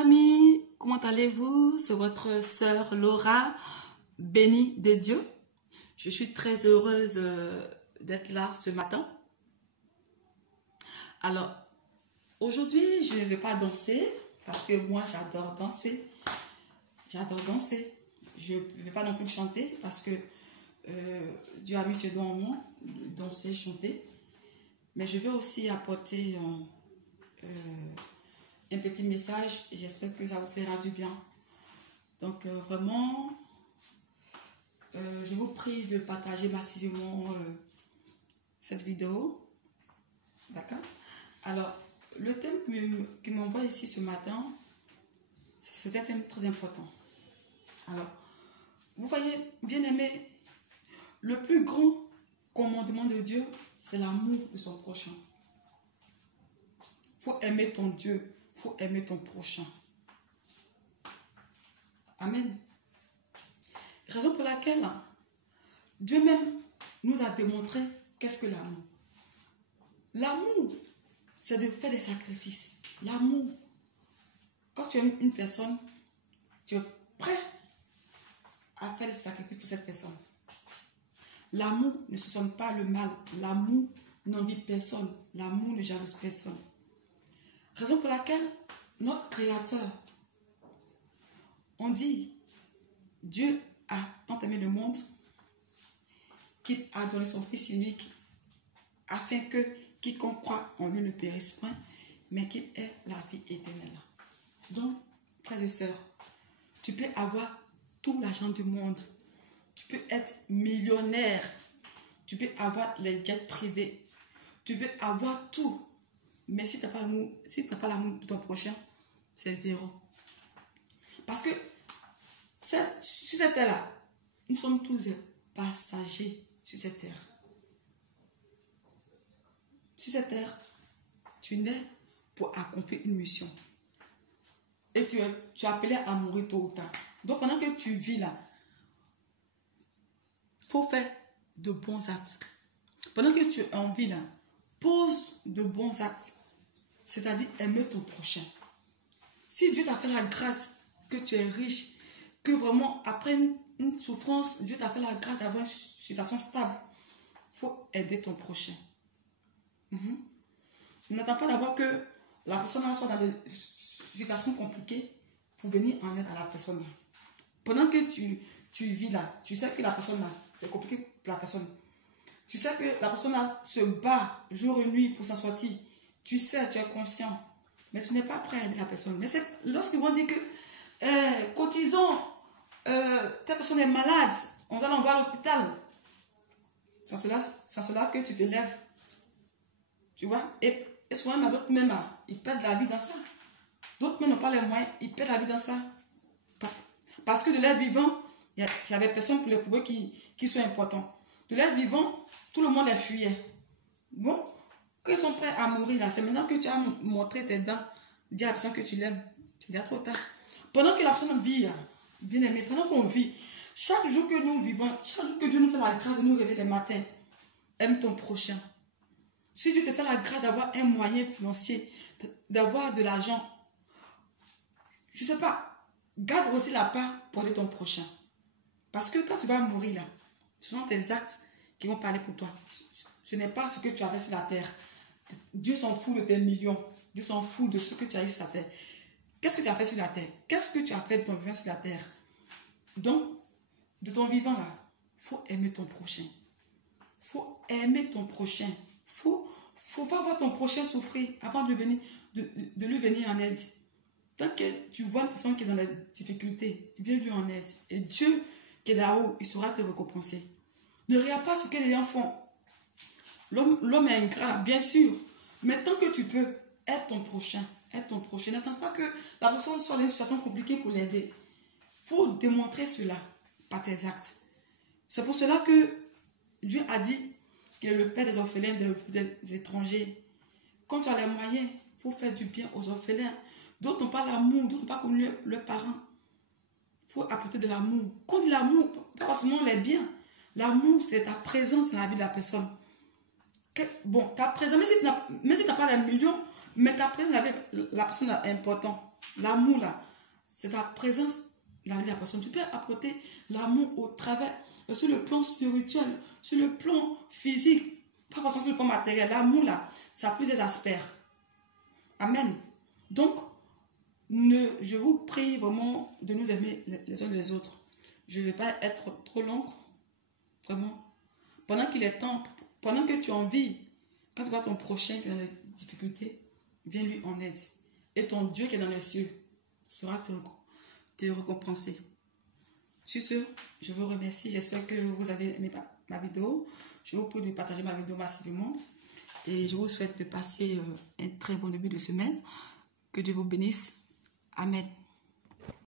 amis, comment allez-vous? C'est votre sœur Laura, bénie de Dieu. Je suis très heureuse d'être là ce matin. Alors, aujourd'hui, je ne vais pas danser parce que moi, j'adore danser. J'adore danser. Je ne vais pas non plus chanter parce que Dieu a mis ce don en moi, danser, chanter. Mais je vais aussi apporter un petit message et j'espère que ça vous fera du bien. Donc vraiment, je vous prie de partager massivement cette vidéo. D'accord? Alors, le thème qui m'envoie ici ce matin, c'est un thème très important. Alors, vous voyez, bien aimé, le plus grand commandement de Dieu, c'est l'amour de son prochain. Il faut aimer ton Dieu, il faut aimer ton prochain. Amen. Raison pour laquelle Dieu même nous a démontré qu'est-ce que l'amour. L'amour, c'est de faire des sacrifices. L'amour, quand tu aimes une personne, tu es prêt à faire des sacrifices pour cette personne. L'amour ne se sonne pas le mal. L'amour n'envie personne. L'amour ne jalouse personne. Raison pour laquelle notre Créateur, on dit, Dieu a tant aimé le monde qu'il a donné son Fils unique afin que quiconque croit en lui ne périsse point, mais qu'il ait la vie éternelle. Donc, frères et sœurs, tu peux avoir tout l'argent du monde. Tu peux être millionnaire. Tu peux avoir les jets privés. Tu peux avoir tout. Mais si tu n'as pas l'amour de ton prochain, c'est zéro. Parce que sur cette terre-là, nous sommes tous passagers sur cette terre. Sur cette terre, tu nais pour accomplir une mission. Et tu es appelé à mourir tôt ou tard. Donc pendant que tu vis là, il faut faire de bons actes. Pendant que tu es en vie là, pose de bons actes. C'est-à-dire aimer ton prochain. Si Dieu t'a fait la grâce que tu es riche, que vraiment après une souffrance, Dieu t'a fait la grâce d'avoir une situation stable, il faut aider ton prochain. N'attends pas d'abord que la personne soit dans des situations compliquées pour venir en aide à la personne. Pendant que tu vis là, tu sais que la personne là, c'est compliqué pour la personne. Tu sais que la personne là se bat jour et nuit pour s'en sortir. Tu sais, tu es conscient, mais tu n'es pas prêt à aider la personne. Mais c'est lorsqu'ils vont dire que cotisons, telle personne est malade, on va l'envoyer à l'hôpital. C'est cela que tu te lèves. Tu vois? Et souvent, il y a d'autres même, ils perdent la vie dans ça. D'autres même n'ont pas les moyens, ils perdent la vie dans ça. Parce que de l'air vivant, il y avait personne pour les pauvres qui sont importants. De l'air vivant, tout le monde les fuyait. Bon, quand ils sont prêts à mourir là, c'est maintenant que tu as montré tes dents, dis à la personne que tu l'aimes. C'est déjà trop tard. Pendant que la personne vit, bien aimé, pendant qu'on vit, chaque jour que nous vivons, chaque jour que Dieu nous fait la grâce de nous réveiller les matins, aime ton prochain. Si Dieu te fait la grâce d'avoir un moyen financier, d'avoir de l'argent, je ne sais pas, garde aussi la part pour aider ton prochain. Parce que quand tu vas mourir là, ce sont tes actes qui vont parler pour toi. Ce n'est pas ce que tu as fait sur la terre. Dieu s'en fout de tes millions. Dieu s'en fout de ce que tu as eu sur la terre. Qu'est-ce que tu as fait sur la terre? Qu'est-ce que tu as fait de ton vivant sur la terre? Donc, de ton vivant là, il faut aimer ton prochain. Il faut aimer ton prochain. Faut pas voir ton prochain souffrir avant de lui venir en aide. Tant que tu vois une personne qui est dans la difficulté, viens lui en aide. Et Dieu qui est là-haut, il saura te récompenser. Ne regarde pas ce que les gens font. L'homme est ingrat, bien sûr. Mais tant que tu peux, aide ton prochain. Aide ton prochain. N'attends pas que la personne soit dans une situation compliquée pour l'aider. Il faut démontrer cela par tes actes. C'est pour cela que Dieu a dit qu'il est le père des orphelins, des étrangers. Quand tu as les moyens, il faut faire du bien aux orphelins. D'autres n'ont pas l'amour, d'autres n'ont pas connu leurs parents. Il faut apporter de l'amour. Quand on dit l'amour, pas forcément les biens. L'amour, c'est ta présence dans la vie de la personne. Bon, ta présence, même si tu n'as pas les millions, mais ta présence dans la vie de la personne est importante. L'amour, là, c'est ta présence dans la vie de la personne. Tu peux apporter l'amour au travers, sur le plan spirituel, sur le plan physique, pas forcément sur le plan matériel. L'amour, là, ça a plusieurs aspects. Amen. Donc, je vous prie vraiment de nous aimer les uns les autres. Je ne vais pas être trop longue. Vraiment. Pendant qu'il est temps, pendant que tu en vis, quand tu vois ton prochain qui est dans des difficultés, viens lui en aide. Et ton Dieu qui est dans les cieux saura te récompenser. Sur ce, je vous remercie. J'espère que vous avez aimé ma vidéo. Je vous prie de partager ma vidéo massivement. Et je vous souhaite de passer un très bon début de semaine. Que Dieu vous bénisse. Amen.